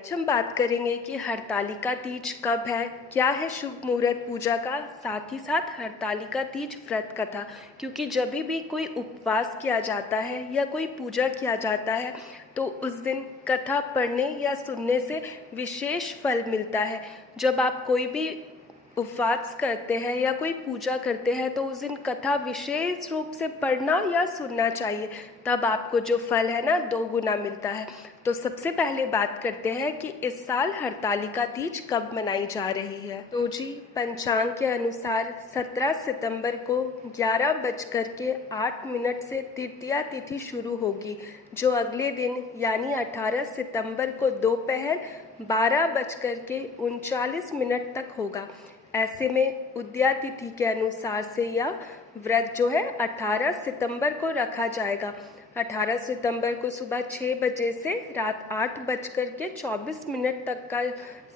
आज हम बात करेंगे कि हरतालिका तीज कब है, क्या है शुभ मुहूर्त पूजा का, साथ ही साथ हरतालिका तीज व्रत कथा। क्योंकि जब भी कोई उपवास किया जाता है या कोई पूजा किया जाता है तो उस दिन कथा पढ़ने या सुनने से विशेष फल मिलता है। जब आप कोई भी उपवास करते हैं या कोई पूजा करते हैं तो उस दिन कथा विशेष रूप से पढ़ना या सुनना चाहिए, तब आपको जो फल है ना 2 गुना मिलता है। तो सबसे पहले बात करते हैं कि इस साल हरतालिका तीज कब मनाई जा रही है। तो जी पंचांग के अनुसार 17 सितंबर को 11:08 से तृतीया तिथि शुरू होगी, जो अगले दिन यानी 18 सितंबर को दोपहर 12:39 तक होगा। ऐसे में उदया तिथि के अनुसार से यह व्रत जो है 18 सितंबर को रखा जाएगा। 18 सितंबर को सुबह 6 बजे से रात 8:24 तक का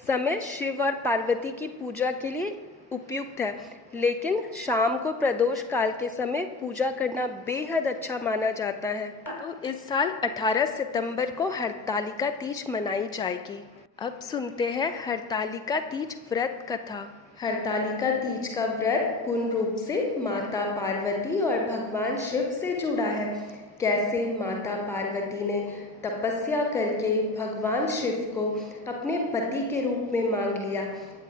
समय शिव और पार्वती की पूजा के लिए उपयुक्त है, लेकिन शाम को प्रदोष काल के समय पूजा करना बेहद अच्छा माना जाता है। तो इस साल 18 सितंबर को हरतालिका तीज मनाई जाएगी। अब सुनते हैं हरतालिका तीज व्रत कथा। हरतालिका तीज का व्रत पूर्ण रूप से माता पार्वती और भगवान शिव से जुड़ा है। कैसे माता पार्वती ने तपस्या करके भगवान शिव को अपने पति के रूप में मांग लिया,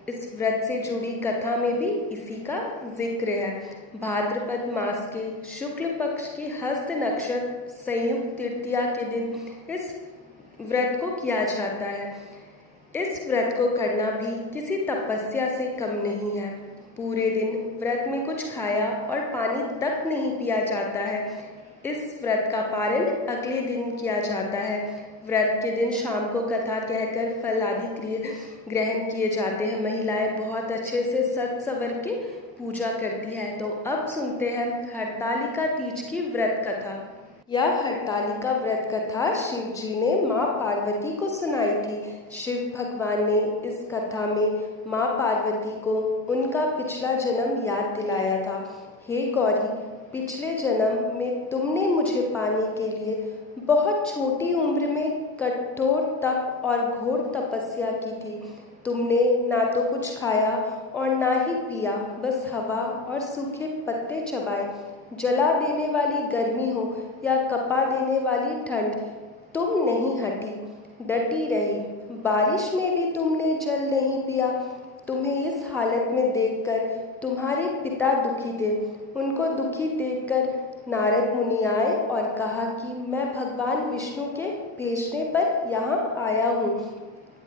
इस व्रत से जुड़ी कथा में भी इसी का जिक्र है। भाद्रपद मास के शुक्ल पक्ष की हस्त नक्षत्र संयुक्त तृतीया के दिन इस व्रत को किया जाता है। इस व्रत को करना भी किसी तपस्या से कम नहीं है। पूरे दिन व्रत में कुछ खाया और पानी तक नहीं पिया जाता है। इस व्रत का पारण अगले दिन किया जाता है। व्रत के दिन शाम को कथा कहकर फल आदि ग्रहण किए जाते हैं। महिलाएं बहुत अच्छे से सज संवर के पूजा करती है। तो अब सुनते हैं हरतालिका तीज की व्रत कथा। यह हरतालिका व्रत कथा शिव जी ने माँ पार्वती को सुनाई थी। शिव भगवान ने इस कथा में माँ पार्वती को उनका पिछला जन्म याद दिलाया था। हे गौरी, पिछले जन्म में तुमने मुझे पाने के लिए बहुत छोटी उम्र में कठोर तप और घोर तपस्या की थी। तुमने ना तो कुछ खाया और ना ही पिया, बस हवा और सूखे पत्ते चबाए। जला देने वाली गर्मी हो या कपा देने वाली ठंड, तुम नहीं हटी, डटी रही। बारिश में भी तुमने जल नहीं पिया। तुम्हें इस हालत में देखकर तुम्हारे पिता दुखी थे। उनको दुखी देखकर नारद मुनि आए और कहा कि मैं भगवान विष्णु के भेजने पर यहाँ आया हूँ।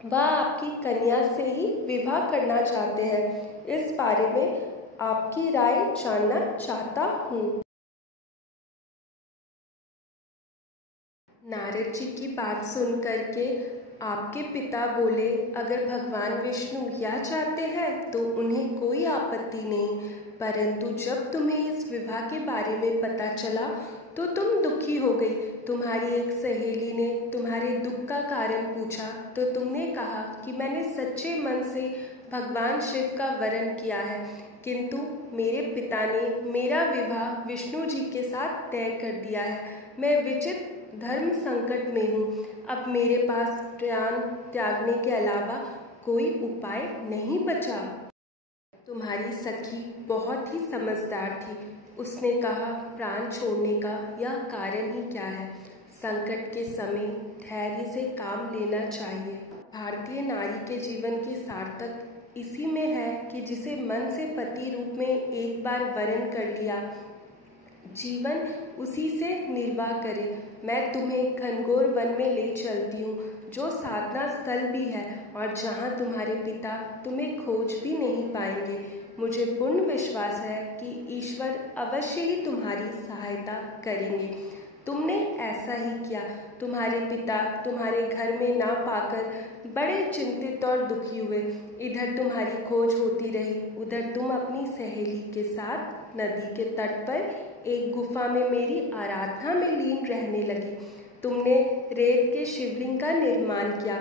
वह आपकी कन्या से ही विवाह करना चाहते हैं। इस बारे में आपकी राय जानना चाहता हूँ। नारद जी की बात सुन करके आपके पिता बोले, अगर भगवान विष्णु यह चाहते हैं तो उन्हें कोई आपत्ति नहीं, परंतु जब तुम्हें इस विवाह के बारे में पता चला तो तुम दुखी हो गई। तुम्हारी एक सहेली ने तुम्हारे दुख का कारण पूछा तो तुमने कहा कि मैंने सच्चे मन से भगवान शिव का वरण किया है, किंतु मेरे पिता ने मेरा विवाह विष्णु जी के साथ तय कर दिया है। मैं विचित्र धर्म संकट में हूँ। अब मेरे पास प्राण त्यागने के अलावा कोई उपाय नहीं बचा। तुम्हारी सखी बहुत ही समझदार थी। उसने कहा, प्राण छोड़ने का यह कारण ही क्या है। संकट के समय धैर्य से काम लेना चाहिए। भारतीय नारी के जीवन की सार्थक इसी में है कि जिसे मन से पति रूप में एक बार वरण कर लिया, जीवन उसी से निर्वाह करे। मैं तुम्हें घनघोर वन में ले चलती हूँ, जो साधना स्थल भी है और जहाँ तुम्हारे पिता तुम्हें खोज भी नहीं पाएंगे। मुझे पूर्ण विश्वास है कि ईश्वर अवश्य ही तुम्हारी सहायता करेंगे। तुमने ऐसा ही किया। तुम्हारे पिता तुम्हारे घर में ना पाकर बड़े चिंतित और दुखी हुए। इधर तुम्हारी खोज होती रही, उधर तुम अपनी सहेली के साथ नदी के तट पर एक गुफा में मेरी आराधना में लीन रहने लगी। तुमने रेत के शिवलिंग का निर्माण किया।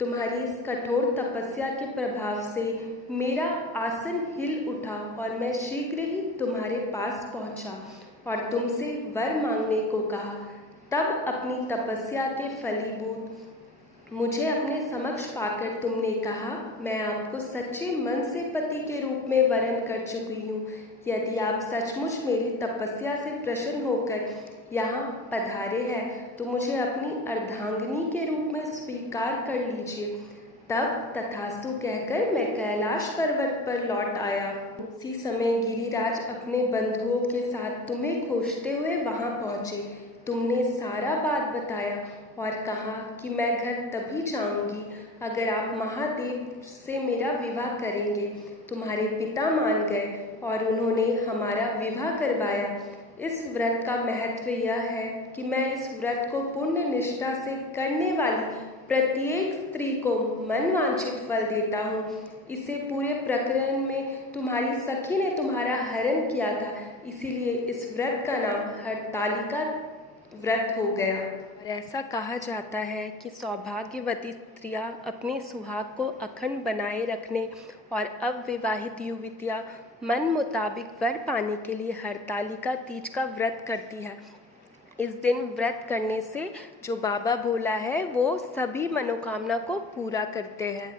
तुम्हारी इस कठोर तपस्या के प्रभाव से मेरा आसन हिल उठा और मैं शीघ्र ही तुम्हारे पास पहुंचा और तुमसे वर मांगने को कहा। तब अपनी तपस्या के फलीभूत मुझे अपने समक्ष पाकर तुमने कहा, मैं आपको सच्चे मन से पति के रूप में वरण कर चुकी हूँ। यदि आप सचमुच मेरी तपस्या से प्रसन्न होकर यहाँ पधारे हैं तो मुझे अपनी अर्धांगिनी के रूप में स्वीकार कर लीजिए। तब तथास्तु कहकर मैं कैलाश पर्वत पर लौट आया। उसी समय गिरिराज अपने बंधुओं के साथ तुम्हें खोजते हुए वहां पहुंचे। तुमने सारा बात बताया और कहा कि मैं घर तभी जाऊंगी अगर आप महादेव से मेरा विवाह करेंगे। तुम्हारे पिता मान गए और उन्होंने हमारा विवाह करवाया। इस व्रत का महत्व यह है कि मैं इस व्रत को पूर्ण निष्ठा से करने वाली प्रत्येक स्त्री को मनवांछित फल देता हूँ। इसे पूरे प्रकरण में तुम्हारी सखी ने तुम्हारा हरण किया था, इसीलिए इस व्रत का नाम हरतालिका व्रत हो गया। और ऐसा कहा जाता है कि सौभाग्यवती स्त्रियां अपने सुहाग को अखंड बनाए रखने और अविवाहित युवतियां मन मुताबिक वर पाने के लिए हरतालिका तीज का व्रत करती है। इस दिन व्रत करने से जो बाबा भोला है वो सभी मनोकामना को पूरा करते हैं।